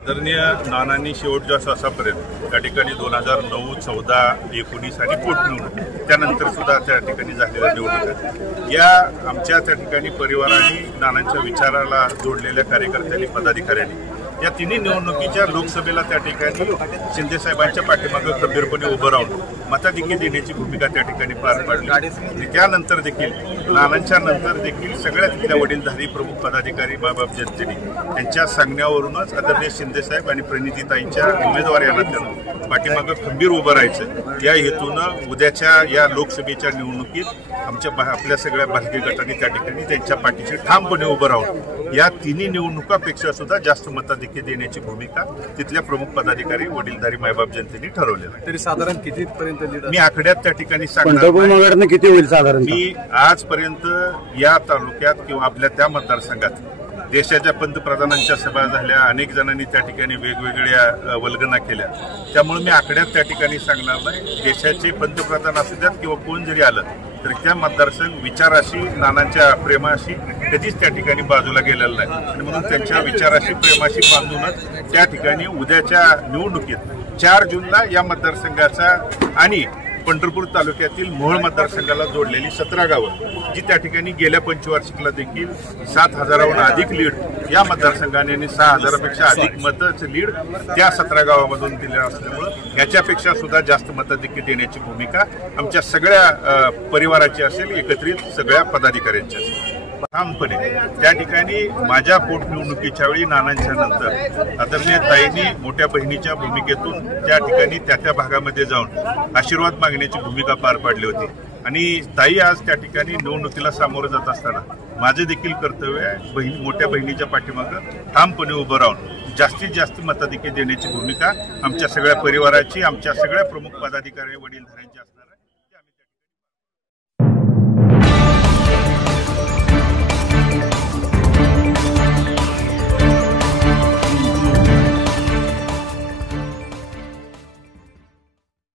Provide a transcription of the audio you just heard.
आदरणीय नानांनी शेवटच्या श्वासापर्यंत त्या ठिकाणी 2009, 14, 19 आणि पोटनिवडणूक त्यानंतर सुद्धा त्या ठिकाणी झालेल्या निवडणुका या आमच्या त्या ठिकाणी परिवारांनी नानांच्या विचाराला जोडलेल्या कार्यकर्त्यांनी पदाधिकाऱ्यांनी या तिन्ही निवडणुकीच्या लोकसभेला त्या ठिकाणी शिंदेसाहेबांच्या पाठीमागे खंबीरपणे उभं राहून मताधिक्य देण्याची भूमिका त्या ठिकाणी पार पाडली आणि त्यानंतर देखील नानांच्या नंतर देखील सगळ्या तिथल्या वडीलधारी प्रमुख पदाधिकारी बाबाब जनतेने यांच्या सांगण्यावरूनच आदरणीय शिंदेसाहेब आणि प्रणितीताईंच्या उमेदवार या नात्यानं पाठीमागे खंबीर उभं राहायचं या हेतूनं उद्याच्या या लोकसभेच्या निवडणुकीत आपल्या सगळ्या भारतीय गटांनी त्या ठिकाणी त्यांच्या पाठीशी ठामपणे उभं राहून या तिन्ही निवडणुकापेक्षा सुद्धा जास्त मताधिक्य देण्याची भूमिका तिथल्या प्रमुख पदाधिकारी वडीलधारी मायबाप जनतेने ठरवलेलं आहे। तरी साधारण कितीपर्यंत मी आकड्यात त्या ठिकाणी सांगणार किती होईल साधारण मी आजपर्यंत या तालुक्यात किंवा आपल्या त्या मतदारसंघात देशाच्या पंतप्रधानांच्या सभा झाल्या, अनेक जणांनी त्या ठिकाणी वेगवेगळ्या वल्गना केल्या, त्यामुळे मी आकड्यात त्या ठिकाणी सांगणार नाही। देशाचे पंतप्रधान असू द्यात किंवा कोण जरी आलं तरी त्या मतदारसंघ विचाराशी नानांच्या प्रेमाशी कधीच त्या ठिकाणी बाजूला गेलेलं नाही आणि म्हणून त्यांच्या विचाराशी प्रेमाशी बांधूनच त्या ठिकाणी उद्याच्या निवडणुकीत 4 जूनला या मतदारसंघाचा आणि पंढरपूर तालुक्यातील मोहोळ मतदारसंघाला जोडलेली 17 गावं जी त्या ठिकाणी गेल्या पंचवार्षिकला देखील 7,000हून अधिक लीड या मतदारसंघाने आणि 6,000पेक्षा अधिक मताचं लीड त्या 17 गावामधून दिलं असल्यामुळं याच्यापेक्षा सुद्धा जास्त मताधिक्य देण्याची भूमिका आमच्या सगळ्या परिवाराची असेल, एकत्रित सगळ्या पदाधिकाऱ्यांची असेल। ठामपणे त्या ठिकाणी माझ्या पोटनिवडणुकीच्या वेळी नानांच्या नंतर आदरणीय ताईंनी मोठ्या बहिणीच्या भूमिकेतून त्या ठिकाणी त्या भागामध्ये जाऊन आशीर्वाद मागण्याची भूमिका पार पाडली होती आणि ताई आज त्या ठिकाणी निवडणुकीला सामोरं जात असताना माझे देखील कर्तव्य आहे मोठ्या बहिणीच्या पाठीमागं ठामपणे उभं राहून जास्तीत जास्त मताधिक्य देण्याची भूमिका आमच्या सगळ्या परिवाराची, आमच्या सगळ्या प्रमुख पदाधिकारी वडीलधाऱ्यांची असणार।